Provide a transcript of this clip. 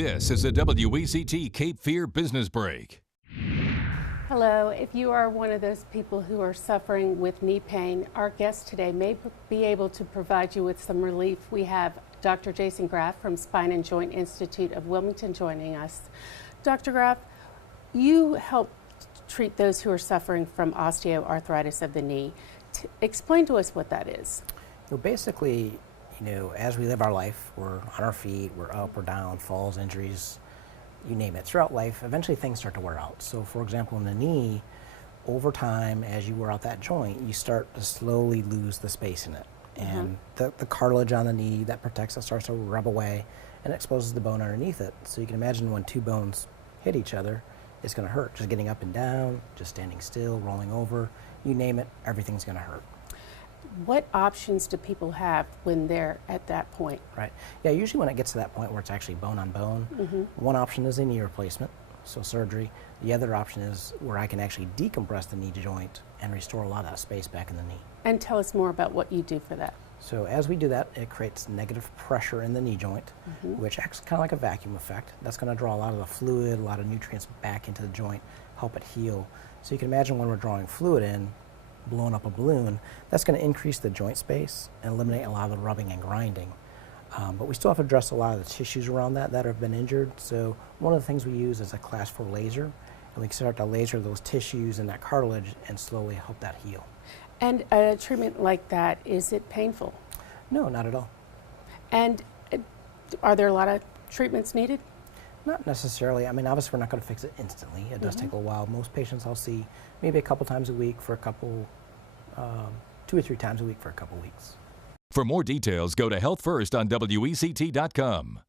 This is a WECT Cape Fear Business Break. Hello, if you are one of those people who are suffering with knee pain, our guest today may be able to provide you with some relief. We have Dr. Jason Graff from Spine and Joint Institute of Wilmington joining us. Dr. Graff, you help treat those who are suffering from osteoarthritis of the knee. Explain to us what that is. Well, basically, as we live our life, we're on our feet, we're up or down, falls, injuries, you name it. Throughout life, eventually things start to wear out. So for example, in the knee, over time, as you wear out that joint, you start to slowly lose the space in it. And the cartilage on the knee that protects it starts to rub away and exposes the bone underneath it. So you can imagine when two bones hit each other, it's going to hurt. Just getting up and down, just standing still, rolling over, you name it, everything's going to hurt. What options do people have when they're at that point? Right. Yeah, usually when it gets to that point where it's actually bone on bone, one option is a knee replacement, so surgery. The other option is where I can actually decompress the knee joint and restore a lot of that space back in the knee. And tell us more about what you do for that. So as we do that, it creates negative pressure in the knee joint, which acts kind of like a vacuum effect. That's going to draw a lot of the fluid, a lot of nutrients back into the joint, help it heal. So you can imagine when we're drawing fluid in, blowing up a balloon, that's going to increase the joint space and eliminate a lot of the rubbing and grinding. But we still have to address a lot of the tissues around that have been injured. So one of the things we use is a class 4 laser, and we can start to laser those tissues and that cartilage and slowly help that heal. And a treatment like that, is it painful? No, not at all. And are there a lot of treatments needed? Not necessarily. I mean, obviously we're not going to fix it instantly. It does take a while. Most patients I'll see maybe a couple times a week for a couple, 2 or 3 times a week for a couple weeks. For more details, go to Health First on WECT.com.